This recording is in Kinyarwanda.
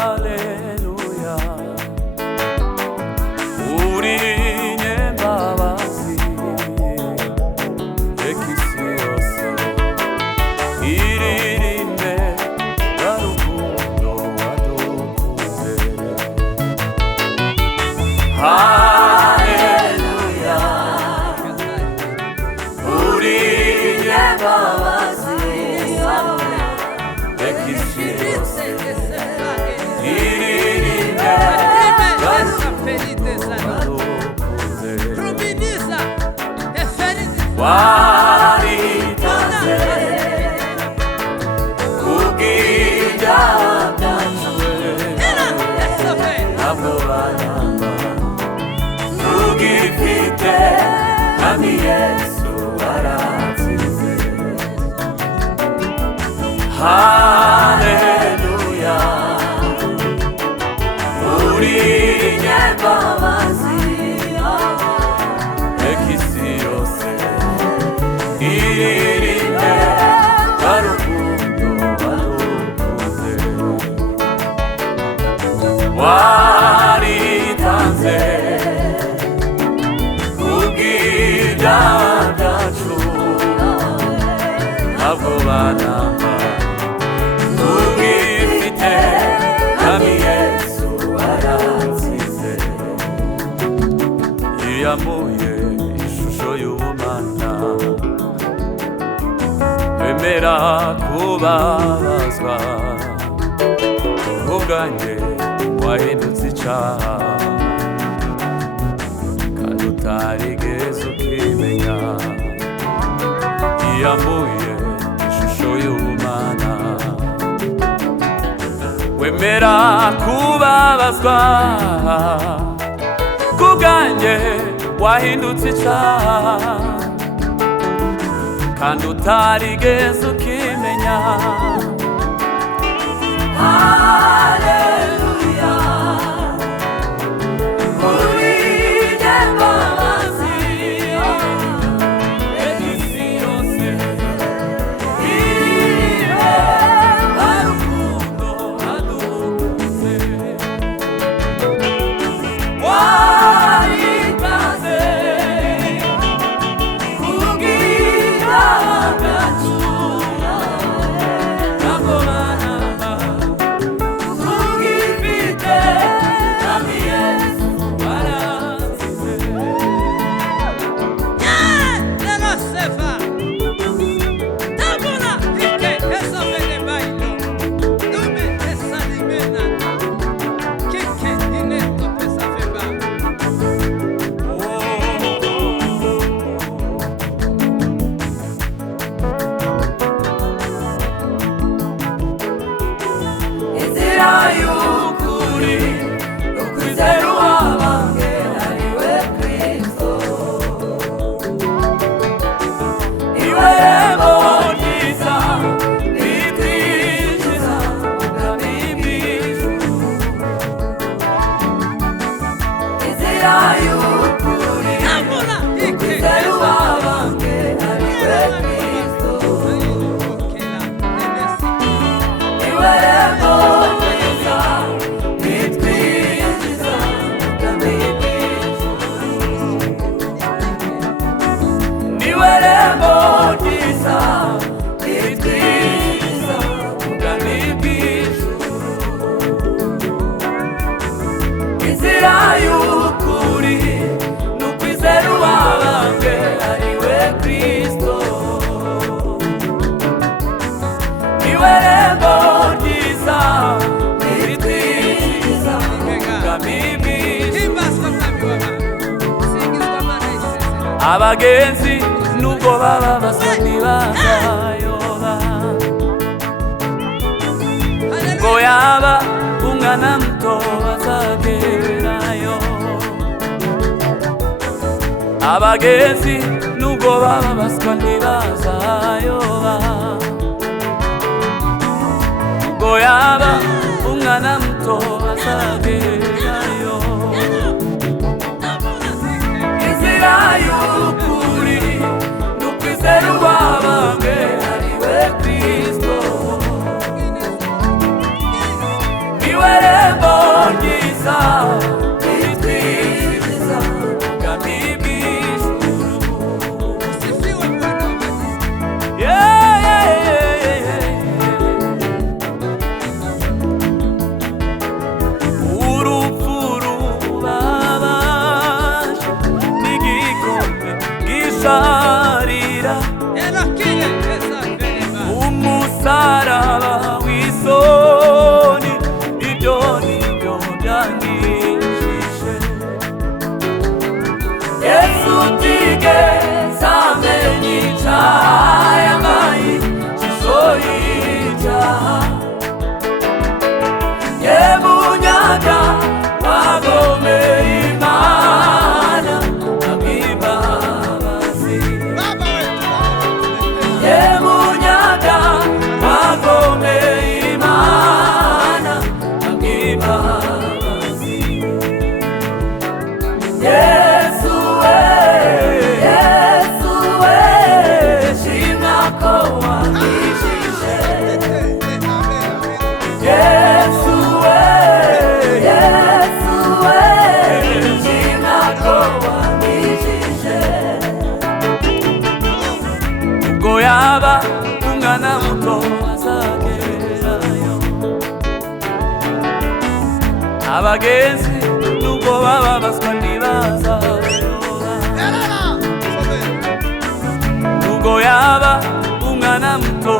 할렐루야 우리 녀바바시 에키시오스 이리린데 가루군도 와도 군데 할렐루야 우리 녀바바시 에키시오스 이리린데 와리탄세 우기자다주에 아보아나마 우기피테 아미 예수 아라지세 할렐루야 우리 녀바바시 에키시오스 이리린데 가루군도 와도군데 와리탄세 우기자다주 아고바나마 우기피테 가미 예수 아라지세 이야모예 이슈쇼유만나 Mera kubabazwa ubwanjye wahindutse icyaha kandi utarigeze ukimenya iyambuye ishusho y'ubumana wemera kubabazwa kubwanjye wahindutse icyaha kandi utarigeze ukimenya Haleluya uri 녀바바시 에키시오스 이리린데 가루군도 와도군데 와리탄세 abagenzi nubwo baba basa ntibazayoba ngo yaba umwana muto bazagerayo abagenzi nubwo baba basa ntibazayoba ngo yaba umwana muto bazagerayo inzira y'ukuri n'ukwizera uwabambwe ariwe Kristo gusharira umusaraba w'isoni, ibyo nibyo byanyijije. Yesu utigeze amenya icyaha, yambaye ishusho y'icyaha. Yemunyaga wagomeye Imana abw'imbabazi. Yemunyaga wagomeye Imana abw'imbabazi. Yesu we, Yesu we, shimwa ko wankijije. Yesu we, Yesu we, shimwa ko wankijije. Ubwo yaba umwana muto azagerayo, abagenzi nubwo bababazwa ntibazayobora. Nubwo yaba umwana muto